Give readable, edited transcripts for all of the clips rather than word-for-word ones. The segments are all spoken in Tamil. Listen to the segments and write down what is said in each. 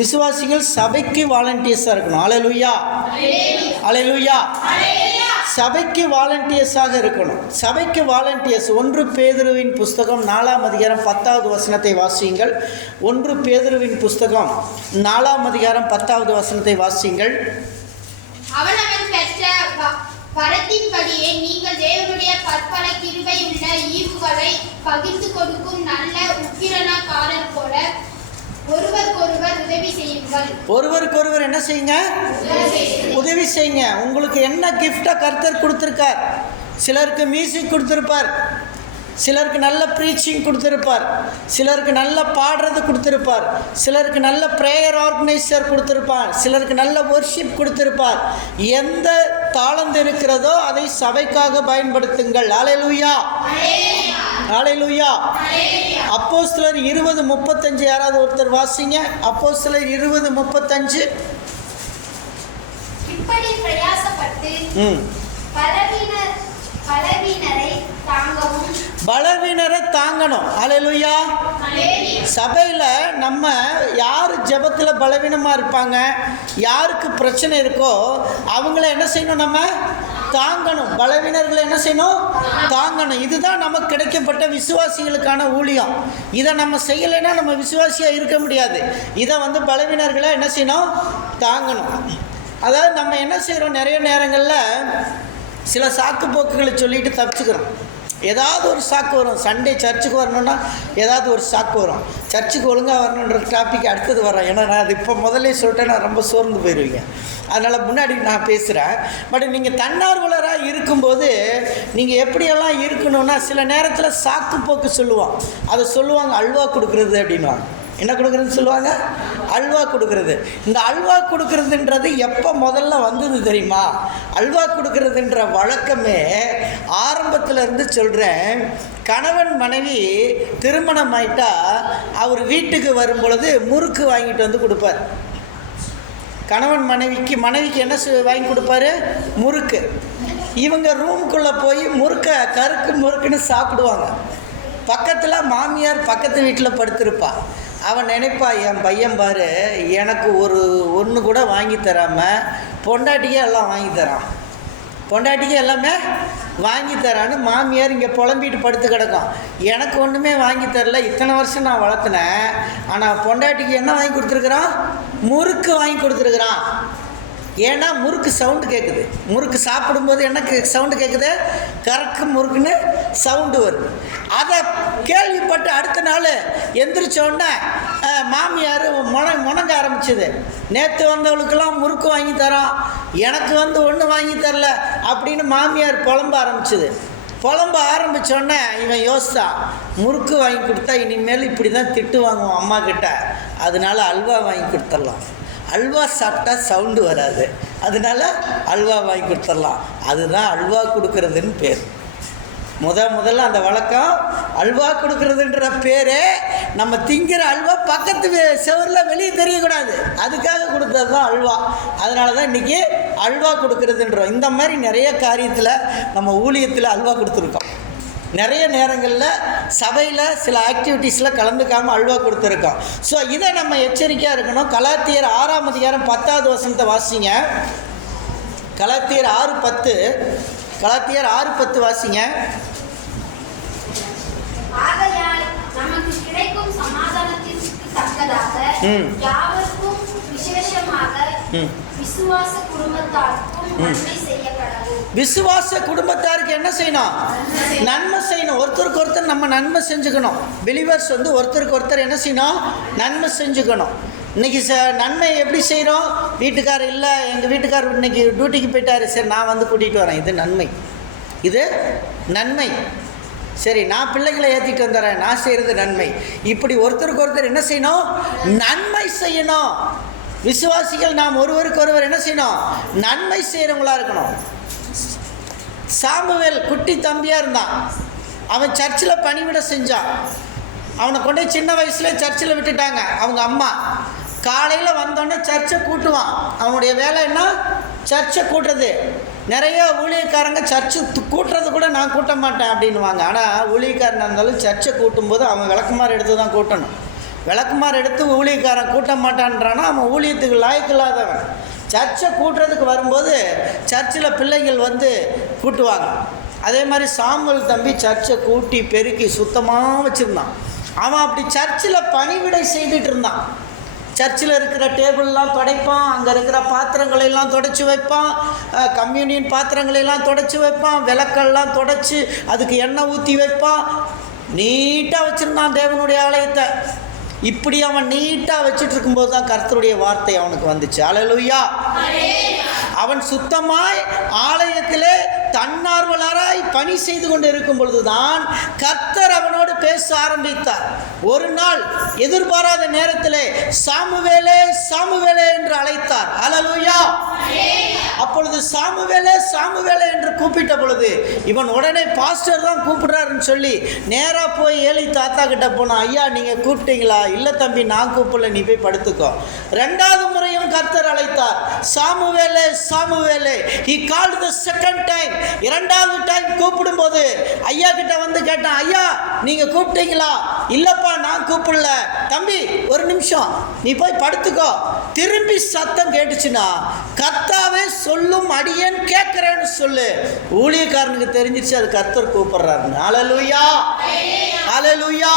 விசுவாசிகள் சபைக்கு வாலண்டியர்ஸாக இருக்கணும். அல்லேலூயா, அல்லேலூயா. சபைக்கு வாலண்டியர்ஸாக இருக்கணும். சபைக்கு வாலண்டியர்ஸ். 1 பேதுருவின் புஸ்தகம் 4ஆம் அதிகாரம் 10வது வசனத்தை வாசியுங்கள். 1 பேதுருவின் புஸ்தகம் 4ஆம் அதிகாரம் 10வது வசனத்தை வாசியுங்கள். அவனவன் பெற்ற வரத்தின்படியே நீங்கள் தேவனுடைய பற்பல கிருபையுள்ள ஈவுகளை பகிர்ந்து கொடுக்கும் நல்ல உக்கிரனக்காரர் போல ஒருவருக்கொருவர் உதவி செய்யுங்கள். ஒருவருக்கொருவர் என்ன செய்யுங்க? உதவி செய்யுங்க. உங்களுக்கு என்ன கிஃப்டை கர்த்தர் கொடுத்துருக்கார்? சிலருக்கு மியூசிக் கொடுத்துருப்பார், சிலருக்கு நல்ல ப்ரீச்சிங் கொடுத்துருப்பார், சிலருக்கு நல்ல பாடுறது கொடுத்துருப்பார், சிலருக்கு நல்ல ப்ரேயர் ஆர்கனைசர் கொடுத்துருப்பார், சிலருக்கு நல்ல வொர்ஷிப் கொடுத்துருப்பார். எந்த தாளந்து இருக்கிறதோ அதை சபைக்காக பயன்படுத்துங்கள். அல்லேலூயா, அல்லேலூயா. அப்போஸ்தலர் 20:35 யாராவது ஒருத்தர் வாசிங்க. அப்போஸ்தலர் 20:35. இப்படி பிரயாசப்பட்டு பலவீனரை தாங்கணும். அல்லேலூயா. சபையில் நம்ம யார் ஜெபத்தில் பலவீனமாக இருப்பாங்க, யாருக்கு பிரச்சனை இருக்கோ அவங்கள என்ன செய்யணும்? நம்ம தாங்கணும். பலவீனர்களை என்ன செய்யணும்? தாங்கணும். இதுதான் நமக்கு கிடைக்கப்பட்ட விசுவாசிகளுக்கான ஊழியம். இதை நம்ம செய்யலைன்னா நம்ம விசுவாசியாக இருக்க முடியாது. இதை பலவீனர்களை என்ன செய்யணும்? தாங்கணும். அதாவது நம்ம என்ன செய்கிறோம், நிறைய நேரங்களில் சில சாக்கு போக்குகளை சொல்லிட்டு தப்பிச்சுக்கிறோம். ஏதாவது ஒரு சாக்கு வரும். சண்டே சர்ச்சுக்கு வரணுன்னா ஏதாவது ஒரு சாக்கு வரும். சர்ச்சுக்கு ஒழுங்காக வரணுன்ற டாபிக் அடுத்தது வரேன். ஏன்னா நான் அது இப்போ முதல்ல சொல்லிட்டேன், நான் ரொம்ப சோர்ந்து போயிடுவீங்க. அதனால் முன்னாடி நான் பேசுகிறேன். பட் நீங்கள் தன்னார்வலராக இருக்கும்போது நீங்கள் எப்படியெல்லாம் இருக்கணும்னா, சில நேரத்தில் சாக்கு போக்கு சொல்லுவான். அதை சொல்லுவாங்க அல்வா கொடுக்குறது அப்படின்வாங்க. என்ன கொடுக்குறதுன்னு சொல்லுவாங்க? அல்வா கொடுக்குறது. இந்த அல்வா கொடுக்குறதுன்றது எப்போ முதல்ல வந்தது தெரியுமா? அல்வா கொடுக்குறதுன்ற வழக்கமே ஆரம்பத்தில் இருந்து சொல்கிறேன். கணவன் மனைவி திருமணம் ஆயிட்டா அவர் வீட்டுக்கு வரும் பொழுது முறுக்கு வாங்கிட்டு வந்து கொடுப்பார். கணவன் மனைவிக்கு என்ன வாங்கி கொடுப்பாரு? முறுக்கு. இவங்க ரூமுக்குள்ளே போய் முறுக்குன்னு சாப்பிடுவாங்க. பக்கத்தில் மாமியார் பக்கத்து வீட்டில் படுத்திருப்பா. அவன் நினைப்பா, என் பையன் பாரு எனக்கு ஒன்று கூட வாங்கி தராமல் பொண்டாட்டிக்கே எல்லாம் வாங்கி தரான், பொண்டாட்டிக்கே எல்லாமே வாங்கி தரான்னு மாமியார் இங்கே புலம்பிட்டு படுத்து கிடக்கும். எனக்கு ஒன்றுமே வாங்கி தரல, இத்தனை வருஷம் நான் வளர்த்தினேன். ஆனால் பொண்டாட்டிக்கு என்ன வாங்கி கொடுத்துருக்குறான்? முறுக்கு வாங்கி கொடுத்துருக்குறான். ஏன்னா முறுக்கு சவுண்டு கேட்குது. முறுக்கு சாப்பிடும்போது என்ன சவுண்டு கேட்குது? கறக்கு முறுக்குன்னு சவுண்டு வருது. அதை கேள்விப்பட்டு அடுத்த நாள் எந்திரிச்சோடனே மாமியார் முணங்க ஆரம்பிச்சிது. நேற்று வந்தவளுக்கெல்லாம் முறுக்கு வாங்கி தரான், எனக்கு ஒன்று வாங்கி தரல அப்படின்னு மாமியார் புலம்ப ஆரம்பிச்சிது. புலம்ப ஆரம்பித்தோடனே இவன் யோசித்தான், முறுக்கு வாங்கி கொடுத்தா இனிமேல் இப்படி தான் திட்டு வாங்குவோம் அம்மா கிட்ட, அதனால அல்வா வாங்கி கொடுத்துடலாம். அல்வா சாப்பிட்டா சவுண்டு வராது, அதனால அல்வா வாங்கி கொடுத்துடலாம். அதுதான் அல்வா கொடுக்கறதுன்னு பேர். முதல்ல அந்த வழக்கம் அல்வா கொடுக்கறதுன்ற பேரே நம்ம திங்கிற அல்வா பக்கத்து செவரில் வெளியே தெரியக்கூடாது, அதுக்காக கொடுத்தது தான் அல்வா. அதனால தான் இன்றைக்கி அல்வா கொடுக்கறதுன்றோம். இந்த மாதிரி நிறைய காரியத்தில் நம்ம ஊழியத்தில் அல்வா கொடுத்துருக்கோம். நிறைய நேரங்களில் சபையில் சில ஆக்டிவிட்டீஸில் கலந்துக்காமல் அல்வா கொடுத்துருக்கோம். ஸோ இதை நம்ம எச்சரிக்கையாக இருக்கணும். கலாத்தியர் 6ஆம் அதிகாரம் 10வது வசனத்தை வாசிங்க. கலாத்தியர் 6:10. கலாத்தியர் 6:10 வாசிங்க. ஆகையால் நமக்கு கிடைக்கும் சமாதானத்திற்கு தக்கதாக யாவருக்கும் விசேஷமாக விசுவாச குடும்பத்தாருக்கும் நன்மை செய்யப்படவும். விசுவாச குடும்பத்தாருக்கு என்ன செய்யணும்? நன்மை செய்யணும். ஒருத்தருக்கு ஒருத்தர் நம்ம நன்மை செஞ்சுக்கணும். பிலீவர்ஸ் ஒருத்தருக்கு ஒருத்தர் என்ன செய்யணும்? நன்மை செஞ்சுக்கணும். இன்றைக்கி நன்மை எப்படி செய்கிறோம்? வீட்டுக்காரர் இல்லை, எங்கள் வீட்டுக்காரர் இன்றைக்கி டியூட்டிக்கு போயிட்டார், சரி நான் கூட்டிகிட்டு வரேன், இது நன்மை, இது நன்மை. சரி நான் பிள்ளைகளை ஏற்றிட்டு வந்துடுறேன், நான் செய்கிறது நன்மை. இப்படி ஒருத்தருக்கு ஒருத்தர் என்ன செய்யணும்? நன்மை செய்யணும். விசுவாசிகள் நாம் ஒருவருக்கு ஒருவர் என்ன செய்யணும்? நன்மை செய்கிறவங்களா இருக்கணும். சாமுவேல் குட்டி தம்பியாக இருந்தான். அவன் சர்ச்சில் பணிவிட செஞ்சான். அவனை கொண்டே சின்ன வயசுல சர்ச்சில் விட்டுட்டாங்க அவங்க அம்மா. காலையில் வந்தோடனே சர்ச்சை கூட்டுவான். அவனுடைய வேலை என்ன? சர்ச்சை கூட்டுறது. நிறைய ஊழியக்காரங்க சர்ச்சு கூட்டுறது கூட நான் கூட்ட மாட்டேன் அப்படின்வாங்க. ஆனால் ஊழியக்காரனாக இருந்தாலும் சர்ச்சை கூட்டும்போது அவன் விளக்குமாறு எடுத்து தான் கூட்டணும். விளக்குமாறு எடுத்து ஊழியக்காரன் கூட்ட மாட்டான்றானா அவன் ஊழியத்துக்கு லாயக்கில்லாதவன். சர்ச்சை கூட்டுறதுக்கு வரும்போது சர்ச்சில் பிள்ளைகள் வந்து கூட்டுவாங்க. அதே மாதிரி சாமுவேல் தம்பி சர்ச்சை கூட்டி பெருக்கி சுத்தமாக வச்சுருந்தான். அவன் அப்படி சர்ச்சில் பணிவிடை செய்துட்டு இருந்தான். சர்ச்சில் இருக்கிற டேபிள்லாம் துடைப்பான், அங்கே இருக்கிற பாத்திரங்களெல்லாம் துடைச்சி வைப்பான், கம்யூனியன் பாத்திரங்களெல்லாம் துடைச்சி வைப்பான், விளக்கெல்லாம் துடைச்சி அதுக்கு எண்ணெய் ஊற்றி வைப்பான். நீட்டாக வச்சுருந்தான் தேவனுடைய ஆலயத்தை. இப்படி அவன் நீட்டாக வச்சுட்டு இருக்கும்போது தான் கர்த்தருடைய வார்த்தை அவனுக்கு வந்துச்சு. அல்லேலூயா. அவன் சுத்தமாய் ஆலயத்திலே தன்னார்வலராய் பணி செய்து கொண்டு இருக்கும் பொழுதுதான் கர்த்தர் அவனோடு பேச ஆரம்பித்தார். ஒரு நாள் எதிர்பாராத நேரத்திலே சாமுவேலே சாமுவேலே என்று அழைத்தார். அல்லேலூயா. அப்பொழுது சாமுவேலே சாமுவேலே என்று கூப்பிட்ட பொழுது இவன் உடனே பாஸ்டர் தான் கூப்பிடுறாருன்னு சொல்லி நேராக போய் ஏலி தாத்தா கிட்ட போனான். ஐயா நீங்கள் கூப்பிட்டீங்களா? இல்லை தம்பி நான் கூப்பிடல, நீ போய் படுத்துக்கோ. ரெண்டாவது முறையும் கர்த்தர் அழைத்தார். சாமுவேலே சாமுவேலே. he called the second time. இரண்டாவது டைம் கூப்பிடும் போது ஐயா கிட்ட வந்து கேட்டான், ஐயா நீங்க கூப்பிட்டீங்களா? இல்லப்பா நான் கூப்பிடல. தம்பி ஒரு நிமிஷம் நீ போய் படுத்துக்கோ. திரும்பி சத்தம் கேட்டுச்சுன்னா கர்த்தாவே சொல்லும் அடியேன் கேட்கிறேன்னு சொல்லு. ஊழியக்காரனுக்கு தெரிஞ்சிச்சு அது கர்த்தர் கூப்பிடுறாருன்னு. அல்லேலூயா. அல்லேலூயா.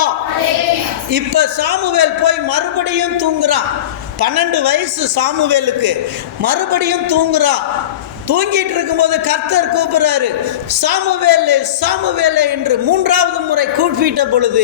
இப்ப சாமுவேல் போய் மறுபடியும் தூங்குறான். 12 வயசு சாமுவேலுக்கு. மறுபடியும் தூங்குறான். தூங்கிட்டு இருக்கும்போது கர்த்தர் கூப்பிடுறாரு, சாமுவேலே சாமுவேலே என்று மூன்றாவது முறை கூப்பிட்ட பொழுது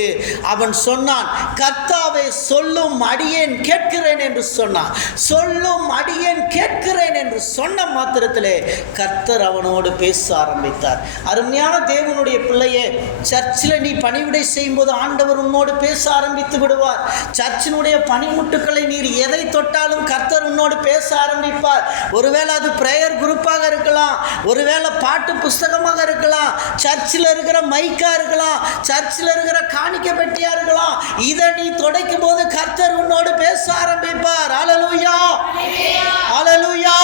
அவன் சொன்னான், கர்த்தாவே சொல்லும் அடியேன் கேட்கிறேன் என்று சொன்னான். சொல்லும் அடியேன் கேட்கிறேன் என்று சொன்ன மாத்திரத்திலே கர்த்தர் அவனோடு பேச ஆரம்பித்தார். அருமையான தேவனுடைய பிள்ளையே, சர்ச்சில் நீ பணிவிடை செய்யும் போது ஆண்டவர் உன்னோடு பேச ஆரம்பித்து விடுவார். சர்ச்சினுடைய பணிமுட்டுக்களை நீர் எதை தொட்டாலும் கர்த்தர் உன்னோடு பேச ஆரம்பிப்பார். ஒருவேளை அது பிரேயர் குரூப் இருக்கலாம், ஒருவேளை பாட்டு புஸ்தகமாக இருக்கலாம், சர்ச்சில் இருக்கிற மைக்கா இருக்கலாம், சர்ச்சில் இருக்கிற காணிக்க பெட்டியா இருக்கலாம். இதை நீ துடைக்கும் போது கர்த்தர் உன்னோடு பேச ஆரம்பிப்பார். அல்லேலூயா. அல்லேலூயா.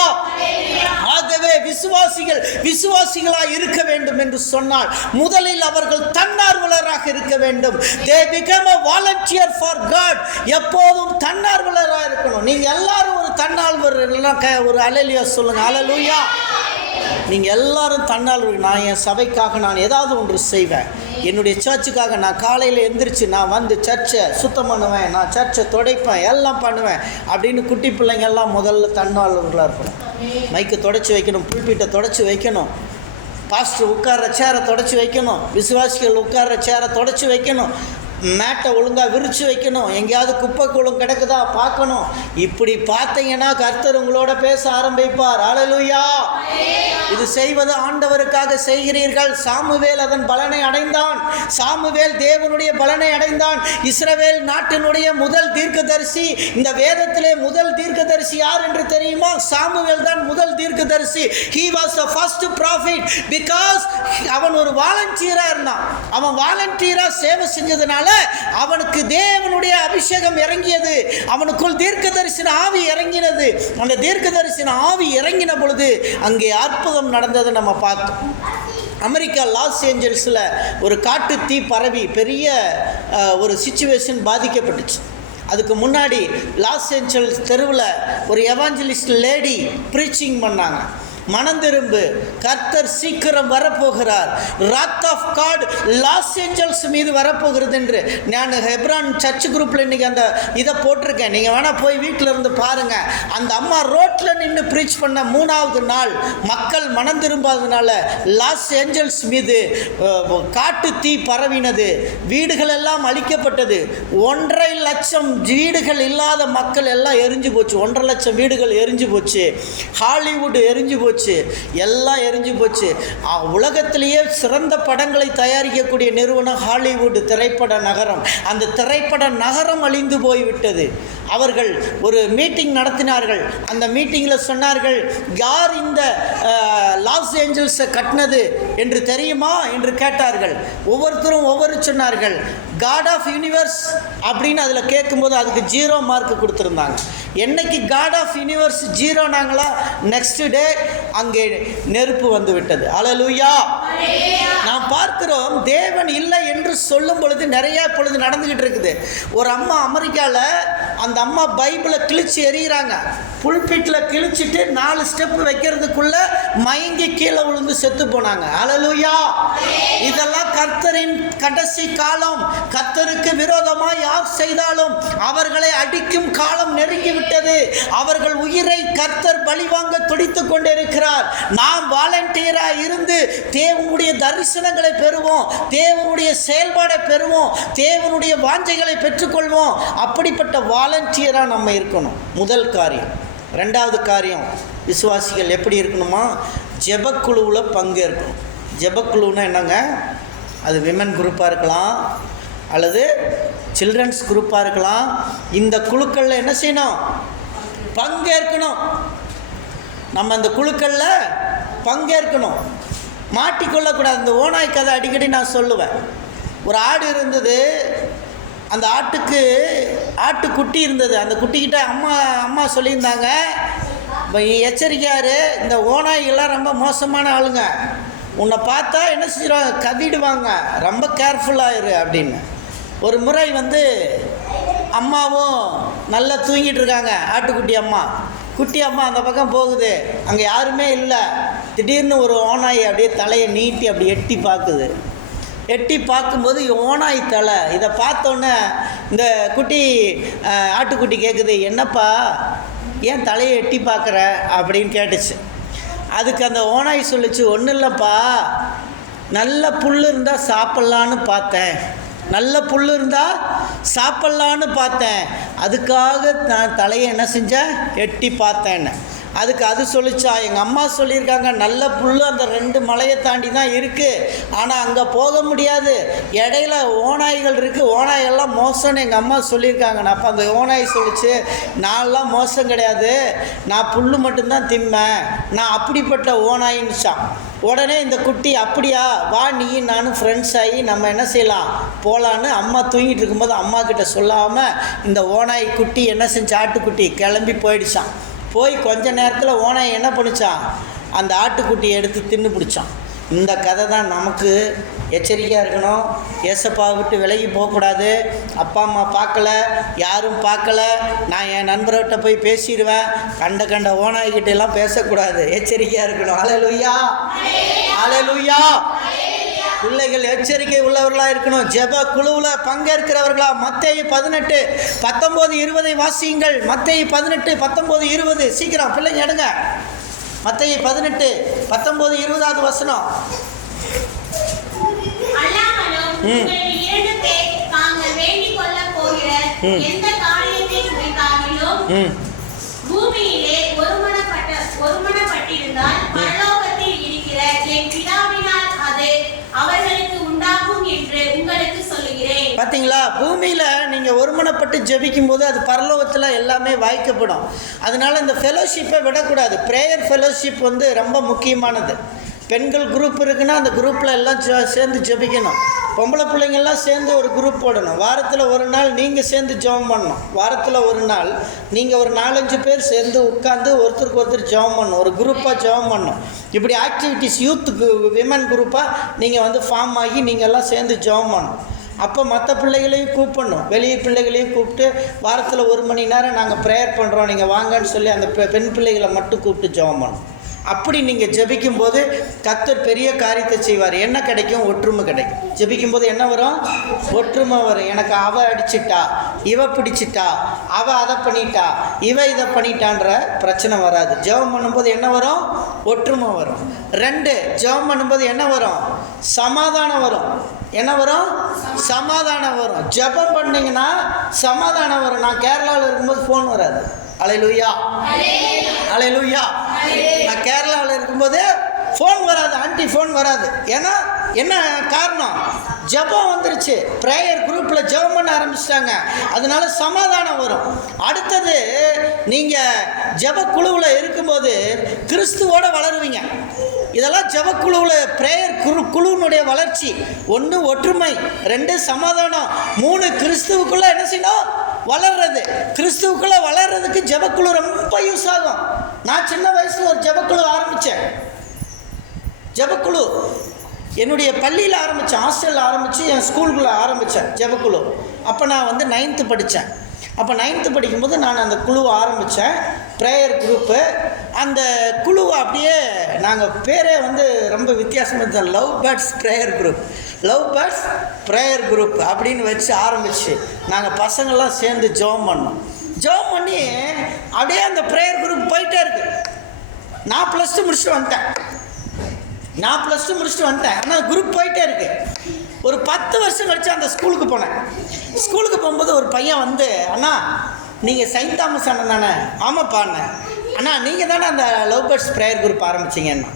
ஆகவே விசுவாசிகள் விசுவாசிகளாய் இருக்க வேண்டும் என்று சொன்னால் முதலில் அவர்கள் தன்னார்வலராக இருக்க வேண்டும். they become a volunteer for God. எப்போதும் தன்னார்வலராக இருக்கணும். நீங்க எல்லாரும் ஒரு தன்னார்வலர். ஒரு அல்லேலூயா சொல்லுங்க. அல்லேலூயா. நீங்கள் எல்லாரும் தன்னார்வலர்கள். நான் என் சபைக்காக நான் ஏதாவது ஒன்று செய்வேன். என்னுடைய சர்ச்சுக்காக நான் காலையில் எந்திரிச்சு நான் வந்து சர்ச்சை சுத்தம் பண்ணுவேன், நான் சர்ச்சை துடைப்பேன், எல்லாம் பண்ணுவேன் அப்படின்னு குட்டி பிள்ளைங்க எல்லாம் முதல்ல தன்னார்வலர்களாக இருக்கணும். மைக்கு தொடச்சி வைக்கணும், புல்பீட்டை தொடச்சி வைக்கணும், பாஸ்டர் உட்கார்ற சேரை தொடச்சி வைக்கணும், விசுவாசிகள் உட்கார்ற சேரை தொடச்சி வைக்கணும், மேட்டை ஒழுங்காக விரித்து வைக்கணும், எங்கேயாவது குப்பை கூளம் கிடக்குதா பார்க்கணும். இப்படி பார்த்தீங்கன்னா கர்த்தர் உங்களோட பேச ஆரம்பிப்பார். அல்லேலூயா. இது செய்வது ஆண்டவருக்காக செய்கிறீர்கள். சாமுவேல் அதன் பலனை அடைந்தான். சாமுவேல் தேவனுடைய பலனை அடைந்தான். இஸ்ரவேல் நாட்டினுடைய முதல் தீர்க்கதரிசி. இந்த வேதத்திலே முதல் தீர்க்கதரிசி யார் என்று தெரியுமா? சாமுவேல் தான் முதல் தீர்க்கதரிசி. he was the first prophet because அவன் ஒரு வாலண்டியரா இருந்தான். அவன் வாலண்டியரா சேவை செஞ்சதுனால அவனுக்கு தேவனுடைய அபிஷேகம் இறங்கியது. அவனுக்குள் தீர்க்கதரிசன ஆவி இறங்கினது. அந்த தீர்க்கதரிசன ஆவி இறங்கின பொழுது அங்கே அற்புதம் நடந்ததை நம்ம பார்த்தோம். அமெரிக்கா லாஸ் ஏஞ்சல்ஸில் ஒரு காட்டு தீ பரவி பெரிய ஒரு சிச்சுவேஷன் பாதிக்கப்பட்டுச்சு. அதுக்கு முன்னாடி லாஸ் ஏஞ்சல்ஸ் தெருவில் ஒரு எவாஞ்சலிஸ்ட் லேடி ப்ரீச்சிங் பண்ணாங்க. மனம் திரும்பு, கர்த்தர் சீக்கிரம் வரப்போகிறார், ராத் ஆஃப் காட் லாஸ் ஏஞ்சல்ஸ் மீது வரப்போகிறது என்று. நான் ஹெப்ரான் சர்ச் குரூப்பில் இன்றைக்கி அந்த இதை போட்டிருக்கேன். நீங்கள் வேணால் போய் வீட்டில் இருந்து பாருங்கள். அந்த அம்மா ரோட்டில் நின்று ப்ரீச் பண்ண 3வது நாள் மக்கள் மனம் திரும்பாததுனால லாஸ் ஏஞ்சல்ஸ் மீது காட்டு தீ பரவினது. வீடுகள் எல்லாம் அழிக்கப்பட்டது. 1.5 லட்சம் வீடுகள் இல்லாத மக்கள் எல்லாம் எரிஞ்சு போச்சு. 1.5 லட்சம் வீடுகள் எரிஞ்சு போச்சு. ஹாலிவுட் எரிஞ்சு போச்சு. எல்லாம் எரிஞ்சு போச்சு. உலகத்திலேயே சிறந்த படங்களை தயாரிக்கக்கூடிய நிறுவனம் ஹாலிவுட் திரைப்பட நகரம். அந்த திரைப்பட நகரம் அழிந்து போய்விட்டது. அவர்கள் ஒரு மீட்டிங் நடத்தினார்கள். அந்த மீட்டிங்கில் சொன்னார்கள், யார் இந்த லாஸ் ஏஞ்சல்ஸை கட்டினது என்று தெரியுமா என்று கேட்டார்கள். ஒவ்வொருத்தரும் ஒவ்வொரு சொன்னார்கள். காட் ஆஃப் யூனிவர்ஸ் அப்படின்னு அதில் கேட்கும்போது அதுக்கு 0 மார்க் கொடுத்துருந்தாங்க. என்னைக்கு காட் ஆஃப் யூனிவர்ஸ் 0 நாங்களா, நெக்ஸ்ட் டே அங்கே நெருப்பு வந்து விட்டது. அல்லேலூயா. நான் பார்க்கிறோம் தேவன் இல்லை என்று சொல்லும் பொழுது நிறைய பொழுது நடந்துக்கிட்டு இருக்குது. ஒரு அம்மா அமெரிக்காவில் அந்த அம்மா பைபிளை கிழிச்சு எறிகிறாங்க. புல்பிட்டில் கிழிச்சிட்டு 4 ஸ்டெப் வைக்கிறதுக்குள்ள மயங்கி கீழே விழுந்து செத்து போனாங்க. அல்லேலூயா. இதெல்லாம் கர்த்தரின் கடைசி காலம். கர்த்தருக்கு விரோதமாக யார் செய்தாலும் அவர்களை அடிக்கும் காலம் நெருங்கி விட்டது. அவர்கள் உயிரை கர்த்தர் பழிவாங்க துடித்துக் கொண்டிருக்கிறார். நாம் வாலண்டியராக இருந்து தேவனுடைய தரிசனங்களை பெறுவோம், தேவனுடைய செயல்பாடை பெறுவோம், தேவனுடைய வாஞ்சைகளை பெற்றுக்கொள்வோம். அப்படிப்பட்ட வாலண்டியராக நம்ம இருக்கணும். முதல் காரியம். ரெண்டாவது காரியம், விசுவாசிகள் எப்படி இருக்கணுமா? ஜெபக்குழுவில் பங்கேற்கணும். ஜெபக்குழுன்னா என்னங்க? அது விமன் குரூப்பாக இருக்கலாம் அல்லது சில்ட்ரன்ஸ் குரூப்பாக இருக்கலாம். இந்த குழுக்களில் என்ன செய்யணும்? பங்கேற்கணும். நம்ம அந்த குழுக்களில் பங்கேற்கணும். மாட்டிக்கொள்ளக்கூடாது. இந்த ஓநாய் கதை அடிக்கடி நான் சொல்லுவேன். ஒரு ஆடு இருந்தது. அந்த ஆட்டுக்குட்டி இருந்தது. அந்த குட்டிக்கிட்ட அம்மா சொல்லியிருந்தாங்க, எச்சரிக்கையாரு, இந்த ஓநாய்கள்லாம் ரொம்ப மோசமான ஆளுங்க, உன்னை பார்த்தா என்ன செஞ்சிருவாங்க, கதிடுவாங்க, ரொம்ப கேர்ஃபுல்லாகிரு அப்படின்னு. ஒரு முறை அம்மாவும் நல்லா தூங்கிட்டு இருக்காங்க. குட்டி அம்மா அந்த பக்கம் போகுது. அங்கே யாருமே இல்லை. திடீர்னு ஒரு ஓநாய் அப்படியே தலையை நீட்டி அப்படி எட்டி பார்க்குது. எட்டி பார்க்கும்போது ஓநாய் தலை. இதை பார்த்தோன்னே இந்த ஆட்டுக்குட்டி கேட்குது, என்னப்பா ஏன் தலையை எட்டி பார்க்குற அப்படின்னு கேட்டுச்சு. அதுக்கு அந்த ஓநாய் சொல்லிச்சு, ஒன்றும் இல்லைப்பா, நல்ல புல் இருந்தால் சாப்பிட்லான்னு பார்த்தேன், நல்ல புல் இருந்தால் சாப்பிட்லான்னு பார்த்தேன், அதுக்காக நான் தலையை என்ன செஞ்சேன், எட்டி பார்த்தேன்னு. அதுக்கு அது சொல்லிச்சா, எங்கள் அம்மா சொல்லியிருக்காங்க, நல்ல புல் அந்த 2 மலையை தாண்டி தான் இருக்குது, ஆனால் அங்கே போக முடியாது, இடையில ஓநாய்கள் இருக்குது, ஓநாயெல்லாம் மோசம்னு எங்கள் அம்மா சொல்லியிருக்காங்க. நான் அப்போ அந்த ஓநாய் சொல்லிச்சு, நான்லாம் மோசம் கிடையாது, நான் புல் மட்டும்தான் திம்மேன், நான் அப்படிப்பட்ட ஓநாயின்னுச்சான். உடனே இந்த குட்டி, அப்படியா, வா நீ நானும் ஃப்ரெண்ட்ஸ் ஆகி நம்ம என்ன செய்யலாம், போகலான்னு அம்மா தூங்கிட்டு இருக்கும்போது அம்மா கிட்ட சொல்லாமல் இந்த ஓநாய் குட்டி என்ன செஞ்ச, ஆட்டுக்குட்டி கிளம்பி போயிடுச்சான். போய் கொஞ்ச நேரத்தில் ஓநாய் என்ன பண்ணிச்சான், அந்த ஆட்டுக்குட்டியை எடுத்து தின்னு பிடிச்சான். இந்த கதை தான் நமக்கு எச்சரிக்கையாக இருக்கணும். ஏசப்பா விட்டு விலகி போகக்கூடாது. அப்பா அம்மா பார்க்கல, யாரும் பார்க்கல, நான் என் நண்பர்கிட்ட போய் பேசிடுவேன், கண்ட ஓநாய்கிட்ட எல்லாம் பேசக்கூடாது. எச்சரிக்கையாக இருக்கணும். அல்லேலூயா, அல்லேலூயா. பிள்ளைகள் எச்சரிக்கை உள்ளவர்களாக இருக்கணும். ஜெப குழுவில் பங்கேற்கிறவர்களா. மத்தேயு 18:19-20 வாசியுங்கள். மத்தேயு 18:19-20 சீக்கிரம் பிள்ளைங்க எடுங்க. மத்தேயு 18:19-20 வசனம். பூமியிலே ஒருமனப்பட்டிருந்தால் பரலோகத்தில் இருக்கிற என் பிதாவினால் அது அவர்களுக்கு உண்டாகும் என்று உங்களுக்கு சொல்லுகிறேன். பார்த்தீங்களா, பூமியில் நீங்கள் ஒருமனப்பட்டு ஜெபிக்கும் போது அது பரலோகத்தில் எல்லாமே வாய்க்கப்படும். அதனால் இந்த ஃபெலோஷிப்பை விடக்கூடாது. ப்ரேயர் ஃபெலோஷிப் ரொம்ப முக்கியமானது. பெண்கள் குரூப் இருக்குன்னா அந்த குரூப்பில் எல்லாம் சேர்ந்து ஜெபிக்கணும். பொம்பளை பிள்ளைங்கள்லாம் சேர்ந்து ஒரு குரூப் போடணும். வாரத்தில் ஒரு நாள் நீங்கள் சேர்ந்து ஜெபம் பண்ணணும். வாரத்தில் ஒரு நாள் நீங்கள் ஒரு 4-5 பேர் சேர்ந்து உட்காந்து ஒருத்தருக்கு ஒருத்தர் ஜெபம் பண்ணணும். ஒரு குரூப்பாக ஜெபம் பண்ணணும். இப்படி ஆக்டிவிட்டீஸ் யூத்துக்கு விமன் குரூப்பாக நீங்கள் ஃபார்ம் ஆகி நீங்கள்லாம் சேர்ந்து ஜெபம் பண்ணணும். அப்போ மற்ற பிள்ளைகளையும் கூப்பிடணும், வெளியே பிள்ளைகளையும் கூப்பிட்டு வாரத்தில் 1 மணி நேரம் நாங்கள் ப்ரேயர் பண்ணுறோம், நீங்கள் வாங்கன்னு சொல்லி அந்த பெண் பிள்ளைகளை மட்டும் கூப்பிட்டு ஜெபம் பண்ணணும். அப்படி நீங்கள் ஜெபிக்கும் போது கர்த்தர் பெரிய காரியத்தை செய்வார். என்ன கிடைக்கும்? ஒற்றுமை கிடைக்கும். ஜெபிக்கும் போது என்ன வரும்? ஒற்றுமை வரும். எனக்கு அவ அடிச்சிட்டா, இவ பிடிச்சிட்டா, அவ அதை பண்ணிட்டா, இவ இதை பண்ணிட்டான்ற பிரச்சனை வராது. ஜெபம் பண்ணும்போது என்ன வரும்? ஒற்றுமை வரும். 2, ஜெபம் பண்ணும்போது என்ன வரும்? சமாதானம் வரும். என்ன வரும்? சமாதானம் வரும். ஜெபம் பண்ணிங்கன்னா சமாதானம் வரும். நான் கேரளாவில் இருக்கும்போது ஃபோன் வராது. அல்லேலூயா, அல்லேலூயா. நான் கேரளாவில் இருக்கும்போது ஃபோன் வராது, ஆன்ட்டி ஃபோன் வராது. ஏன்னா என்ன காரணம்? ஜெபம் வந்துருச்சு. ப்ரேயர் குரூப்பில் ஜெபம் பண்ண ஆரம்பிச்சிட்டாங்க. அதனால சமாதானம் வரும். அடுத்தது, நீங்கள் ஜெப குழுவில் இருக்கும்போது கிறிஸ்துவோடு வளருவீங்க. இதெல்லாம் ஜெபக்குழுவில் ப்ரேயர் குழுவினுடைய வளர்ச்சி. 1 ஒற்றுமை, 2 சமாதானம், 3 கிறிஸ்துவுக்குள்ளே என்ன செய்யணும்? வளர்றது. கிறிஸ்துவுக்குள்ளே வளர்றதுக்கு ஜெபக்குழு ரொம்ப யூஸ் ஆகும். நான் சின்ன வயசில் ஒரு ஜெபக்குழு ஆரம்பித்தேன். ஜெபக்குழு என்னுடைய பள்ளியில் ஆரம்பித்தேன், ஹாஸ்டலில் ஆரம்பித்து என் ஸ்கூலுக்குள்ளே ஆரம்பித்தேன் ஜெபக்குழு. அப்போ நான் வந்து 9th படித்தேன். அப்போ 9th படிக்கும்போது நான் அந்த குழுவை ஆரம்பித்தேன், ப்ரேயர் குரூப்பு. அந்த குழுவை அப்படியே நாங்கள் பேரே வந்து ரொம்ப வித்தியாசமாக இருந்தோம், love birds prayer group. Love birds prayer group அப்படின்னு வச்சு ஆரம்பித்து நாங்கள் பசங்கள்லாம் சேர்ந்து ஜெபம் பண்ணோம். ஜெபம் பண்ணி அப்படியே அந்த ப்ரேயர் குரூப் போயிட்டே இருக்கு. நான் +2 முடிச்சுட்டு வந்துட்டேன். ஆனால் குரூப் போயிட்டே இருக்கு. ஒரு 10 வருஷம் கழிச்சு அந்த ஸ்கூலுக்கு போனேன். ஸ்கூலுக்கு போகும்போது ஒரு பையன் வந்து, அண்ணா நீங்கள் செயின்ட் தாமஸ் அண்ணன் தானே? ஆமாப்பா அண்ணன். அண்ணா நீங்கள் தானே அந்த லவ் பேர்ட்ஸ் ப்ரேயர் குரூப் ஆரம்பிச்சிங்கண்ணா?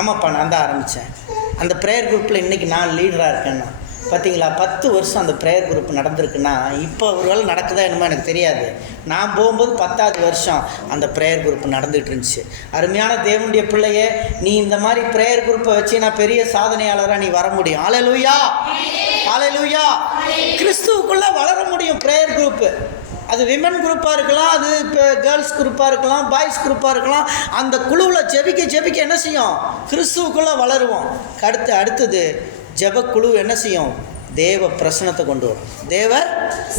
ஆமாப்பா நான் தான் ஆரம்பித்தேன். அந்த ப்ரேயர் குரூப்பில் இன்றைக்கி நான் லீடராக இருக்கேன்னா. பார்த்தீங்களா, 10 வருஷம் அந்த ப்ரேயர் குரூப் நடந்திருக்குன்னா, இப்போ ஒரு வேளை நடக்குதா என்னமோ எனக்கு தெரியாது. நான் போகும்போது 10வது வருஷம் அந்த ப்ரேயர் குரூப் நடந்துகிட்டு இருந்துச்சு. அருமையான தேவனுடைய பிள்ளையே, நீ இந்த மாதிரி ப்ரேயர் குரூப்பை வச்சு நான் பெரிய சாதனையாளராக நீ வர முடியும். ஹல்லேலூயா, ஹல்லேலூயா. கிறிஸ்துவுக்குள்ளே வளர முடியும். ப்ரேயர் குரூப்பு அது விமன் குரூப்பாக இருக்கலாம், அது இப்போ கேர்ள்ஸ் குரூப்பாக இருக்கலாம், பாய்ஸ் குரூப்பாக இருக்கலாம். அந்த குழுவில் ஜெபிக்க என்ன செய்யும்? கிறிஸ்துவுக்குள்ளே வளருவோம். அடுத்தது ஜெபக்குழு என்ன செய்யும்? தேவ பிரசனத்தை கொண்டு வரும். தேவ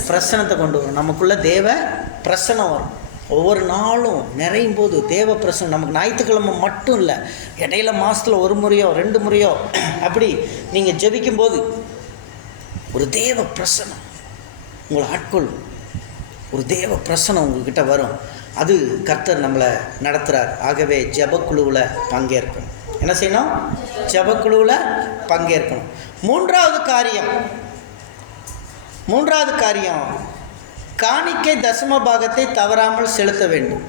பிரசனத்தை கொண்டு வரும். நமக்குள்ளே தேவ பிரசனம் வரும். ஒவ்வொரு நாளும் நிறையும் போது தேவ பிரசனம் நமக்கு ஞாயிற்றுக்கிழமை மட்டும் இல்லை, இடையில மாதத்தில் 1 முறையோ 2 முறையோ அப்படி நீங்கள் ஜெபிக்கும்போது ஒரு தேவ பிரசனம் உங்களை ஆட்கொள்ளும். ஒரு தேவ பிரசனம் உங்கள்கிட்ட வரும். அது கர்த்தர் நம்மளை நடத்துகிறார். ஆகவே ஜெபக்குழுவில் பங்கேற்கணும். என்ன செய்யணும்? ஜெபக்குழுவில் பங்கேற்கணும். மூன்றாவது காரியம் காணிக்கை தசம பாகத்தை தவறாமல் செலுத்த வேண்டும்.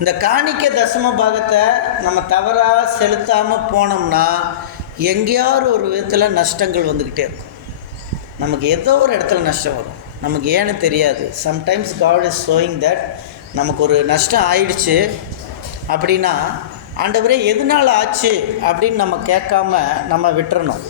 இந்த காணிக்கை தசம பாகத்தை நம்ம தவறாக செலுத்தாமல் போனோம்னா எங்கேயாவது ஒரு விதத்தில் நஷ்டங்கள் வந்துக்கிட்டே இருக்கும். நமக்கு ஏதோ ஒரு இடத்துல நஷ்டம் வரும், நமக்கு ஏன்னு தெரியாது. Sometimes God is showing that நமக்கு ஒரு நஷ்டம் ஆயிடுச்சு அப்படின்னா, ஆண்டவரே எதனால் ஆச்சு அப்படின்னு நம்ம கேட்காம நம்ம விட்டுறணும்.